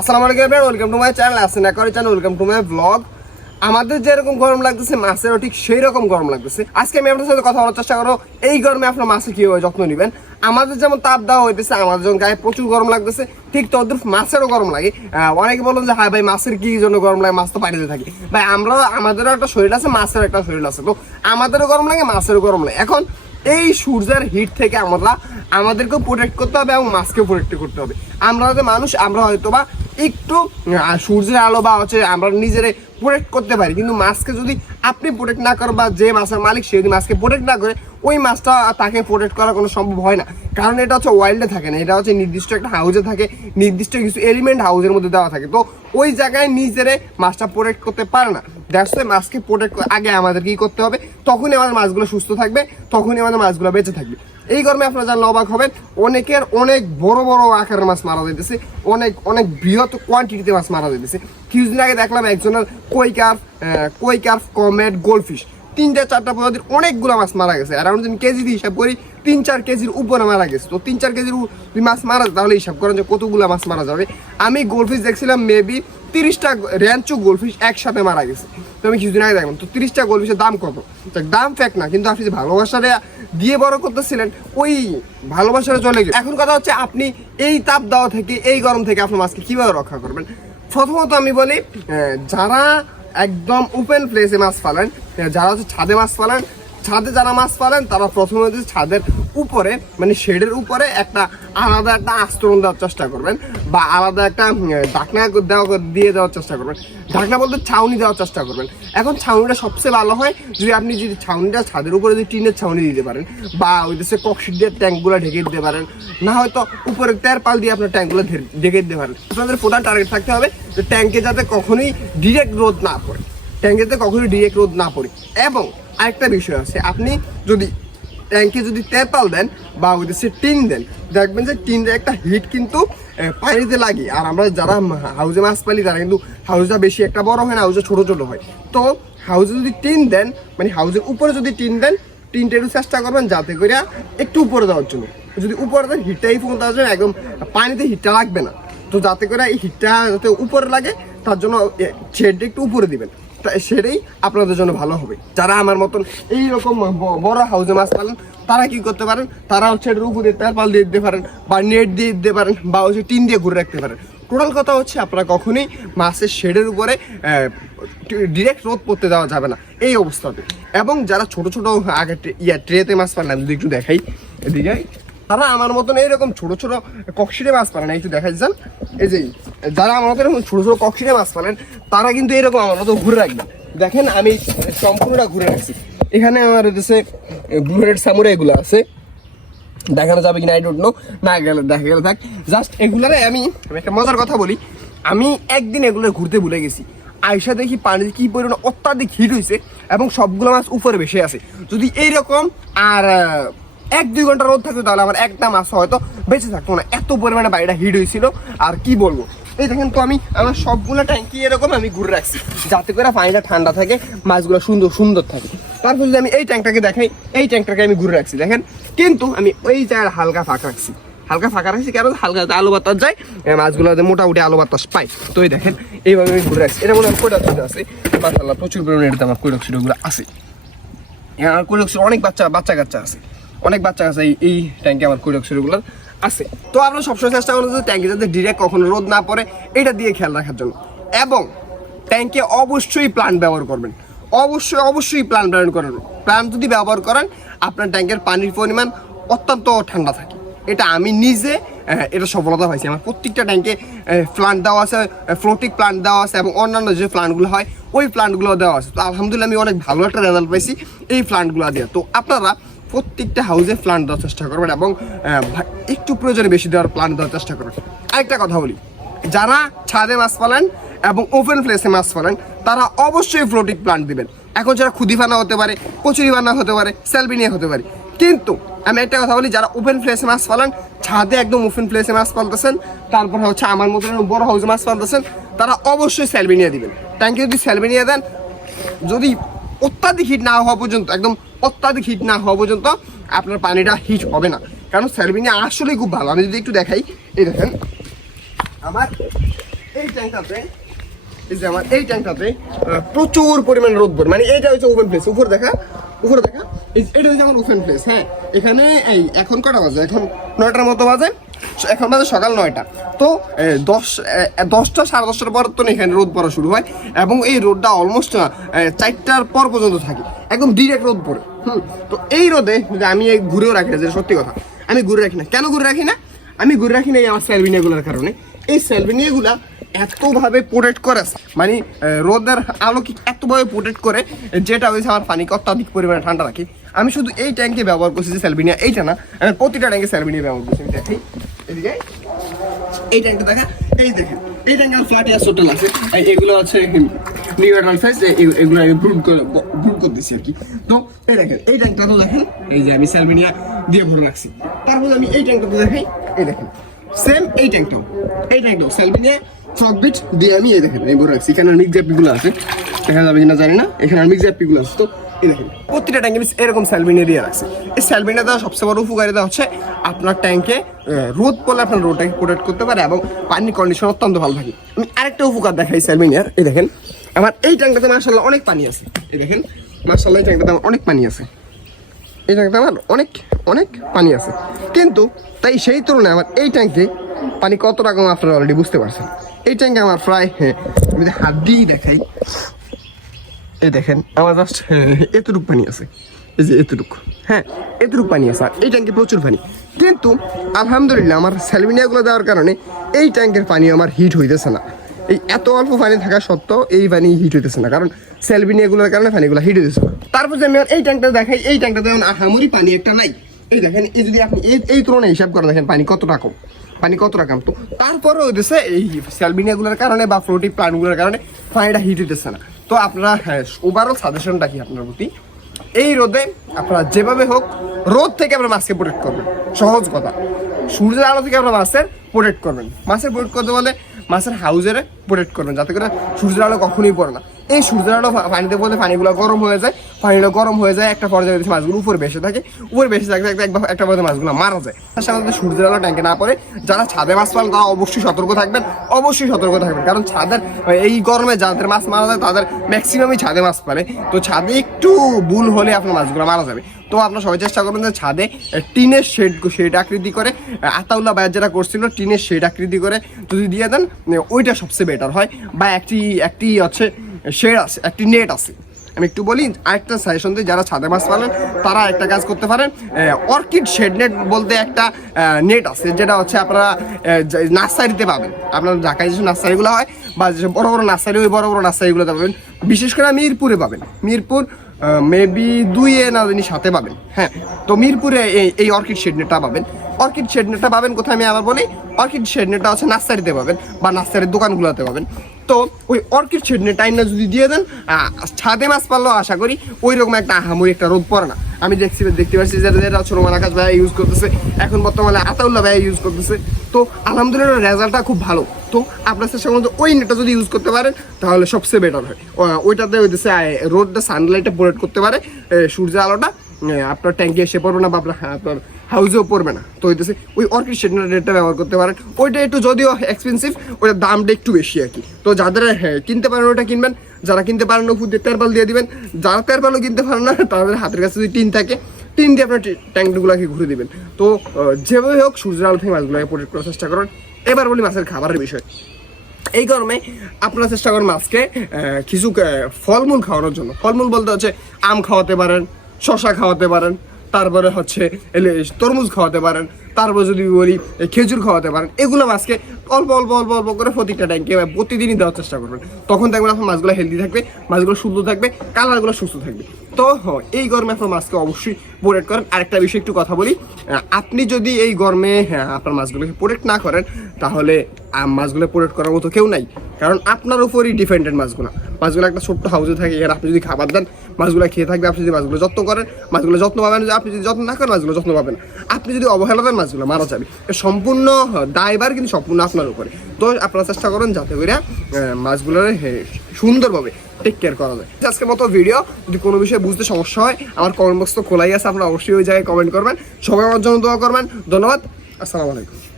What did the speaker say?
আসসালামু আলাইকুম welcome to my channel আসেন একরি channel welcome to my vlog আমাদের যেরকম গরম লাগতেছে, মাছেরও ঠিক সেই রকম গরম লাগতেছে। আজকে আমি আপনার সাথে কথা বলার চেষ্টা করব, এই গরমে আপনার মাছের কীভাবে যত্ন নেবেন? আমাদের যেমন তাপ দেওয়া হইতেছে, আমাদের যখন গায়ে প্রচুর গরম লাগতেছে, ঠিক তদ্রুপ মাছেরও গরম লাগে। অনেকে বলেন যে হ্যাঁ ভাই, মাছের কি জন্য গরম লাগে? মাছ তো পানিতে থাকে। ভাই, আমরা, আমাদেরও একটা শরীর আছে মাছের একটা শরীর আছে। তো আমাদেরও গরম লাগে, মাছেরও গরম লাগে। এখন এই সূর্যের হিট থেকে আমরা, আমাদেরকেও প্রোটেক্ট করতে হবে এবং মাছকেও প্রোটেক্ট করতে হবে। আমরা হয়তো মানুষ, আমরা হয়তো বা একটু সূর্যের আলো বা হচ্ছে আমরা নিজেরে প্রোটেক্ট করতে পারি। কিন্তু মাছকে যদি আপনি প্রোটেক্ট না করেন বা যে মাছের মালিক, সে যদি মাছকে প্রোটেক্ট না করে, ওই মাছটা তাকে প্রোটেক্ট করা কোনো সম্ভব হয় না। কারণ এটা হচ্ছে ওয়াইল্ডে থাকে না, এটা হচ্ছে নির্দিষ্ট একটা হাউজে থাকে, নির্দিষ্ট কিছু এলিমেন্ট হাউজের মধ্যে দেওয়া থাকে। তো ওই জায়গায় নিজেরে মাছটা প্রোটেক্ট করতে পারে না। দ্যাটস মাছকে প্রোটেক্ট আগে আমাদের কি করতে হবে। তখনই আমাদের মাছগুলো সুস্থ থাকবে, তখনই আমাদের মাছগুলো বেঁচে থাকবে। এই গরমে আপনারা জানলে অবাক হবেন, অনেকের অনেক বড় বড় আকারের মাছ মারা যেতেছে অনেক অনেক বৃহৎ কোয়ান্টিটিতে মাছ মারা যেতেছে কিছুদিন আগে দেখলাম একজনের কই কার্ফ কই গোল্ড ফিশ তিনটা, চারটা প্রজাতির অনেকগুলো মাছ মারা গেছে। অ্যারাউন্ড যদি কেজি দিয়ে হিসাব করি, তিন, চার কেজির উপরে মারা গেছে। তো তিন, চার কেজির মাছ মারা তাহলে হিসাব করেন যে কতগুলো মাছ মারা যাবে। আমি গোলফিশ দেখছিলাম মেবি তিরিশটা র্যাঞ্চো গোলফিশ একসাথে মারা গেছে। তো আমি কিছুদিন আগে দেখলাম, তো তিরিশটা গোলফিশের দাম কত? দাম ফ্যাক না, কিন্তু আপনি যে ভালোবাসাটা দিয়ে বড় করতেছিলেন, ওই ভালোবাসাটা চলে গেছে। এখন কথা হচ্ছে, আপনি এই তাপ দেওয়া থেকে, এই গরম থেকে আপনার মাছকে কীভাবে রক্ষা করবেন? প্রথমত আমি বলি যারা একদম ওপেন প্লেসে মাছ পালেন। যারা হচ্ছে ছাদে মাছ পালেন ছাদে যারা মাছ পালেন, তারা প্রথমে হচ্ছে ছাদের উপরে মানে শেডের উপরে একটা আলাদা একটা আস্তরণ দেওয়ার চেষ্টা করবেন বা আলাদা একটা ঢাকনা দেওয়া দিয়ে দেওয়ার চেষ্টা করবেন। ঢাকনা বলতে ছাউনি দেওয়ার চেষ্টা করবেন। এখন ছাউনিটা সবচেয়ে ভালো হয় যদি আপনি যদি ছাউনিটা ছাদের উপরে যদি টিনের ছাউনি দিতে পারেন বা ওই দেশে ককশিট দিয়ে ট্যাঙ্কগুলো ঢেকে দিতে পারেন, না হয়তো উপরে তেরপাল দিয়ে আপনার ট্যাঙ্কগুলো ঢেকে দিতে পারেন। আপনাদের প্রধান টার্গেট থাকতে হবে যে ট্যাঙ্কে যাতে কখনোই ডিরেক্ট রোদ না পড়ে। ট্যাঙ্কেতে কখনোই ডিরেক্ট রোদ না পড়ে। এবং আরেকটা বিষয় আছে, আপনি যদি ট্যাঙ্কে যদি তেরপাল দেন বা ওই দেশে টিন দেন, দেখবেন যে টিনের একটা হিট কিন্তু পানিতে লাগে। আর আমরা যারা হাউজে মাছ পালি, তারা কিন্তু হাউজটা বেশি একটা বড় হয় না হাউসে ছোটো ছোটো হয়। তো হাউসে যদি টিন দেন মানে হাউজের উপরে যদি টিন দেন, টিনটা একটু চেষ্টা করবেন যাতে করে একটু উপরে দেওয়ার জন্য। যদি উপরে দেন হিটটাই ফুল দেওয়ার জন্য একদম পানিতে হিটটা লাগবে না। তো যাতে করে এই হিটটা যাতে উপরে লাগে, তার জন্য ছেড়টা একটু উপরে দিবেন। সেটাই আপনাদের জন্য ভালো হবে। যারা আমার মতন এইরকম বড় হাউসে মাছ পালেন, তারা কি করতে পারেন? তারা হচ্ছে উপরে তেরপাল দিয়ে দিতে পারেন বা নেট দিয়ে দিতে পারেন বা হচ্ছে টিন দিয়ে ঘুরে রাখতে পারেন। টোটাল কথা হচ্ছে আপনারা কখনোই মাছের শেডের উপরে ডিরেক্ট রোদ পড়তে দেওয়া যাবে না। এই অবস্থাতে। এবং যারা ছোট ছোট আগে ইয়া ট্রেতে মাছ পান আমি যদি একটু দেখাই, এদিকে। তারা আমার মতন এইরকম ছোট ছোট কক্সিটে মাছ পালেন একটু দেখা যান। এই যে, যারা আমার মতো এরকম ছোট ছোট কক্সিটে মাছ পালেন, তারা কিন্তু এরকম আমার মতো ঘুরে রাখবেন দেখেন, আমি সম্পূর্ণটা ঘুরে রাখছি। এখানে আমার দেশে ব্লু সামুরা এগুলো আছে। দেখানো যাবে কিনা আই ডোন্ট নো না গেলে দেখা গেলে থাক। জাস্ট এগুলারে আমি একটা মজার কথা বলি। আমি একদিন এগুলো ঘুরতে ভুলে গেছি। আয়সা দেখি পানির কি পরিমাণ অত্যাধিক হিট হয়েছে এবং সবগুলো মাছ উপরে ভেসে আছে। যদি এইরকম, আর এক দুই ঘণ্টা রোদ থাকতো তাহলে আমার একটা মাছ হয়তো বেঁচে থাকতো না। এত পরিমাণে বাড়িটা হিট হয়েছিল। আর কি বলব? এই দেখেন তো আমি, আমার সবগুলো ট্যাঙ্কি এরকম আমি ঘুরে রাখছি। যাতে করে পানিটা ঠান্ডা থাকে, মাছগুলো সুন্দর সুন্দর থাকে। তারপর যদি আমি এই ট্যাঙ্কটাকে দেখাই, এই ট্যাঙ্কটাকে আমি ঘুরে রাখছি। দেখেন, কিন্তু আমি ওই জায়গায় হালকা ফাঁকা রাখছি। হালকা ফাঁকা রাখছি কারণ হালকা আলু বাতাস যায় মাছগুলো মোটামুটি আলু বাতাস পাই তো এই দেখেন, এইভাবে আমি ঘুরে রাখছি। এটা মনে হয় আছে? মাসাল্লাহ প্রচুর পরিমাণে এটাতে আমার ছিটগুলো আছে। আমার কৈডক ছিল অনেক বাচ্চা বাচ্চা কাচ্চা আছে। অনেক বাচ্চা আছে, এই ট্যাঙ্কে আমার কৈডক ছিটগুলো আছে। তো আমরা সবসময় চেষ্টা করব যে ট্যাঙ্কে যাতে ডিরেক্ট কখনো রোদ না পড়ে, এটা দিয়ে খেয়াল রাখার জন্য। এবং ট্যাঙ্কে অবশ্যই প্লান্ট ব্যবহার করবেন। অবশ্যই অবশ্যই প্লান্ট ব্যবহার করেন প্লান্ট যদি ব্যবহার করেন, আপনার ট্যাঙ্কের পানির পরিমাণ অত্যন্ত ঠান্ডা থাকে। এটা আমি নিজে এটা সফলতা পাইছি। আমার প্রত্যেকটা ট্যাঙ্কে প্লান্ট দেওয়া আছে ফ্লোটিক প্লান্ট দেওয়া আছে এবং অন্যান্য যে প্লান্টগুলো হয়, ওই প্লান্টগুলো দেওয়া আছে। তো আলহামদুলিল্লাহ আমি অনেক ভালো একটা রেজাল্ট পাইছি এই প্লান্টগুলো দিয়ে। তো আপনারা প্রত্যেকটা হাউসে প্লান্ট দেওয়ার চেষ্টা করবেন এবং একটু প্রয়োজনে বেশি দেওয়ার প্লান্ট দেওয়ার চেষ্টা করবেন। আরেকটা কথা বলি, যারা ছাদে মাছ পালেন এবং ওপেন প্লেসে মাছ পালেন তারা অবশ্যই ফ্লোটিক প্লান্ট দিবেন। এখন যারা খুদি ফানা হতে পারে, কচুরি বানা হতে পারে স্যালবিনিয়া হতে পারে। কিন্তু আমি একটা কথা বলি, যারা ওপেন প্লেসে মাছ পালেন ছাদে একদম ওপেন প্লেসে মাছ পালতেছেন তারপর হচ্ছে আমার মতো এরকম বড় হাউসে মাছ পালতেছেন তারা অবশ্যই স্যালবিনিয়া দিবেন। ট্যাঙ্কে যদি স্যালবিনিয়া দেন, যদি অত্যাধিক হিট না হওয়া পর্যন্ত, একদম অত্যাধিক হিট না হওয়া পর্যন্ত আপনার পানিটা হিট হবে না। কারণ স্যালবিনিয়া আসলেই খুব ভালো। আমি যদি একটু দেখাই, এই দেখেন, আমার এই ট্যাঙ্কটাতে এই যে আমার এই ট্যাঙ্কটাতে প্রচুর পরিমাণে রোদ পড়ে। মানে এইটা হচ্ছে ওপেন প্লেস উপরে দেখা উপরে দেখা এটা হচ্ছে আমার ওপেন প্লেস হ্যাঁ। এখানে এই এখন কটা বাজে? এখন নয়টার মতো বাজে। এখন বাজে সকাল নয়টা। তো দশ দশটা সাড়ে দশটার পর তো এখানে রোদ পড়া শুরু হয় এবং এই রোদটা অলমোস্ট চারটার পর পর্যন্ত থাকে। একদম ডিরেক্ট রোদ পড়ে, হুম। তো এই রোদে যদি আমি এই ঘুরেও রাখি না, যেটা সত্যি কথা, আমি ঘুরে রাখি না। কেন ঘুরে রাখি না? আমি ঘুরে রাখি না এই আমার স্যালভিনিয়াগুলোর কারণে। এই স্যালভিনিয়াগুলা এতভাবে প্রোটেক্ট করে মানে রোদের আলোকে এতভাবে প্রোটেক্ট করে, যেটা হয়েছে আমার পানিকে অত্যাধিক পরিমাণে ঠান্ডা রাখে। আমি শুধু এই ট্যাঙ্কে ব্যবহার করছি যে স্যালভিনিয়া এইটা না, আমি প্রতিটা ট্যাঙ্কে স্যালভিনিয়া ব্যবহার করছি। দেখি। এই ট্যাঙ্কটা এই দেখেন, এই আছে। এগুলো আছে নিউ এগুলো তো এই দেখেন, এই ট্যাঙ্কটা তো দেখেন, এই যে আমি দিয়ে আমি এই ট্যাঙ্কটা এই দেখেন। সেম এই এই দিয়ে আমি এই দেখেন, এই ভরে রাখছি। এখানে মিক্স জ্যাপিগুলো আছে। দেখা যাবে জানি না। এখানে মিক্স জ্যাপিগুলো আছে। তো দেখেন, প্রতিটা ট্যাঙ্কে আমি এরকম স্যালভিনিয়া দিয়ে রাখছি এই স্যালভিনিয়া দেওয়া সবচেয়ে বড় উপকারিতা হচ্ছে আপনার ট্যাঙ্কে রোদ পড়লে আপনার রোডটাকে প্রোটেক্ট করতে পারে এবং পানির কন্ডিশন অত্যন্ত ভালো থাকে। আমি আরেকটা উপকার দেখাই স্যালভিনিয়ার এই দেখেন, আমার এই ট্যাঙ্কটাতে মার্শাল্লাহ অনেক পানি আছে। এই দেখেন মার্শাল্লাহ এই ট্যাঙ্কটাতে আমার অনেক পানি আছে। এই ট্যাঙ্কটা আমার অনেক অনেক পানি আছে। কিন্তু তাই সেই তুলনায় আমার এই ট্যাঙ্কে পানি কত রকম আপনারা অলরেডি বুঝতে পারছেন। এই ট্যাঙ্কে আমার প্রায় হ্যাঁ আমি হাত দিয়েই দেখাই এই দেখেন, আমার জাস্ট এতটুকু পানি আছে। এই যে এতটুকু। হ্যাঁ এতটুকু পানি আছে, আর এই ট্যাঙ্কে প্রচুর পানি। কিন্তু, আলহামদুলিল্লাহ, আমার স্যালমিনিয়াগুলো দেওয়ার কারণে এই ট্যাঙ্কের পানি আমার হিট হইতেছে না। এই এত অল্প পানি থাকা সত্ত্বেও এই পানি হিট হইতেছে না, কারণ স্যালবিনিয়াগুলোর কারণে পানিগুলো হিট হইতেছে না। তারপর যে আমি এই ট্যাঙ্কটা দেখাই, এই ট্যাঙ্কটা যেমন আহামরি পানি একটা নাই। এই দেখেন, এই যদি আপনি এই এই তুলনায় হিসাব করেন, দেখেন, পানি কত রকম পানি কত রকম তো তারপরে হইতেছে, এই স্যালবিনিয়াগুলোর কারণে বা ফ্লোটি প্লান্টগুলোর কারণে পানিটা হিট হইতেছে না। তো আপনারা হ্যাঁ ওভারঅল সাজেশনটা কি আপনার প্রতি? এই রোদে আপনারা যেভাবে হোক, রোদ থেকে আপনার মাছকে প্রোটেক্ট করবেন। সহজ কথা। সূর্যের আলো থেকে আপনার মাছের প্রোটেক্ট করবেন। মাছের প্রোটেক্ট করতে বলে মাছের হাউজের প্রোটেক্ট করবেন যাতে করে সূর্যের আলো কখনোই পড়ে না। এই সূর্যের আলো পানিতে পড়লে পানিগুলো গরম হয়ে যায়। পানিগুলো গরম হয়ে যায়, একটা পর্যায়ে দেখি মাছগুলো উপরে বেসে থাকে, উপরে থাকতে থাকতে একবার একটা পর্যায়ে মাছগুলো মারা যায়। তার সাথে সূর্যের আলো ট্যাঙ্কে না পড়ে, যারা ছাদে মাছ পান তারা অবশ্যই সতর্ক থাকবেন, অবশ্যই সতর্ক থাকবেন। কারণ ছাদের, এই গরমে যাদের মাছ মারা যায়, তাদের ম্যাক্সিমামই ছাদে মাছ পারে তো ছাদে একটু ভুল হলে আপনার মাছগুলো মারা যাবে। তো আপনারা সবাই চেষ্টা করবেন যে ছাদে টিনের শেড শেড আকৃতি করে আতাউল্লাহ বায়ার যেটা করছিল, টিনের শেড আকৃতি করে যদি দিয়ে দেন ওইটা সবচেয়ে বেটার হয় বা একটি একটি হচ্ছে শেড আছে, একটি নেট আছে। আমি একটু বলি, আরেকটা সাজেশন দিই, যারা ছাদে মাছ পালেন, তারা একটা কাজ করতে পারেন অর্কিড শেড নেট বলতে একটা নেট আছে, যেটা হচ্ছে আপনারা নার্সারিতে পাবেন। আপনার ঢাকায় যেসব নার্সারিগুলো হয়, বা যেসব বড় বড় নার্সারি, ওই বড় বড় নার্সারিগুলোতে পাবেন। বিশেষ করে মিরপুরে পাবেন। মিরপুর মেবি দুইয়ে না জানি সাথে পাবেন হ্যাঁ। তো মিরপুরে এই অর্কিড শেড নেটটা পাবেন। অর্কিড শেড নেটটা পাবেন, কোথায় আমি আবার বলি, অর্কিড শেড নেটটা হচ্ছে নার্সারিতে পাবেন বা নার্সারির দোকানগুলোতে পাবেন। তো ওই অর্কিড শেড নেট টাইমটা যদি দিয়ে দেন ছাদে মাছ পারলেও আশা করি ওই রকম একটা আহামরি একটা রোদ পড়ে না। আমি দেখছি, দেখতে পাচ্ছি যেটা হচ্ছে রোমান আকাশ ভাইয়া ইউজ করতেছে। এখন বর্তমানে আতাউল্লাহ ভাইয়া ইউজ করতেছে। তো আলহামদুলিল্লাহ রেজাল্টটা খুব ভালো। তো আপনার চেষ্টা করুন ওই নেটটা যদি ইউজ করতে পারেন, তাহলে সবচেয়ে বেটার হয়। ওইটাতে হইতেছে রোডটা সানলাইটটা প্রোটেক্ট করতে পারে সূর্যের আলোটা। আপনার ট্যাঙ্কে এসে পড়বে না বা আপনার হ্যাঁ, হাউসেও পড়বে না। তো হইতেছে ওই অর্কিড নেটটা ব্যবহার করতে পারেন। ওইটা একটু যদিও এক্সপেন্সিভ ওইটার দামটা একটু বেশি আর কি। তো যাদের হ্যাঁ, কিনতে পারেন ওটা কিনবেন যারা কিনতে পারেন দিয়ে তেরপাল দিয়ে দিবেন। যারা তেরপালও কিনতে পারেন না তাদের হাতের কাছে যদি টিন থাকে টিন দিয়ে আপনার ট্যাঙ্কগুলোকে ঘুরে দিবেন। তো যেভাবে হোক সূর্যের আলো থেকে মাছগুলোকে প্রোটেক্ট করার চেষ্টা করেন। এবার বলি মাছের খাবারের বিষয়। এই গরমে আপনারা চেষ্টা করেন মাছকে কিছু ফলমূল খাওয়ানোর জন্য। ফলমূল বলতে হচ্ছে আম খাওয়াতে পারেন শশা খাওয়াতে পারেন তারপরে হচ্ছে তরমুজ খাওয়াতে পারেন তারপর যদি বলি খেজুর খাওয়াতে পারেন এগুলো মাছকে অল্প অল্প অল্প অল্প করে প্রতিটা ট্যাঙ্কে প্রতিদিনই দেওয়ার চেষ্টা করবেন। তখন দেখবেন আপনার মাছগুলো হেলদি থাকবে মাছগুলো সুন্দর থাকবে কালারগুলো সুস্থ থাকবে। তো এই গরমে আপনার মাছকে অবশ্যই প্রোটেক্ট করেন। আরেকটা বিষয় একটু কথা বলি আপনি যদি এই গরমে হ্যাঁ, আপনার মাছগুলোকে প্রোটেক্ট না করেন তাহলে মাছগুলো প্রোটেক্ট করার মতো কেউ নাই। কারণ আপনার উপরই ডিপেন্ডেন্ট মাছগুলো। মাছগুলো একটা ছোট্ট হাউসে থাকে এখানে আপনি যদি খাবার দেন মাছগুলো খেয়ে থাকবে আপনি যদি মাছগুলো যত্ন করেন মাছগুলো যত্ন পাবেন আপনি যদি যত্ন না করেন মাছগুলো যত্ন পাবেন আপনি যদি অবহেলা দেন মাছগুলো মারা যাবে। সম্পূর্ণ দায়ভার কিন্তু সম্পূর্ণ আপনার উপরে। তো আপনারা চেষ্টা করেন যাতে করে মাছগুলোর হ্যাঁ, সুন্দরভাবে টেক কেয়ার করা যায়। আজকের মতো ভিডিও যদি কোনো বিষয়ে বুঝতে সমস্যা হয় আমার কমেন্ট বক্স তো খোলাই আছে আপনারা অবশ্যই ওই জায়গায় কমেন্ট করবেন। সবাই আমার জন্য দোয়া করবেন। ধন্যবাদ। আসসালামু আলাইকুম।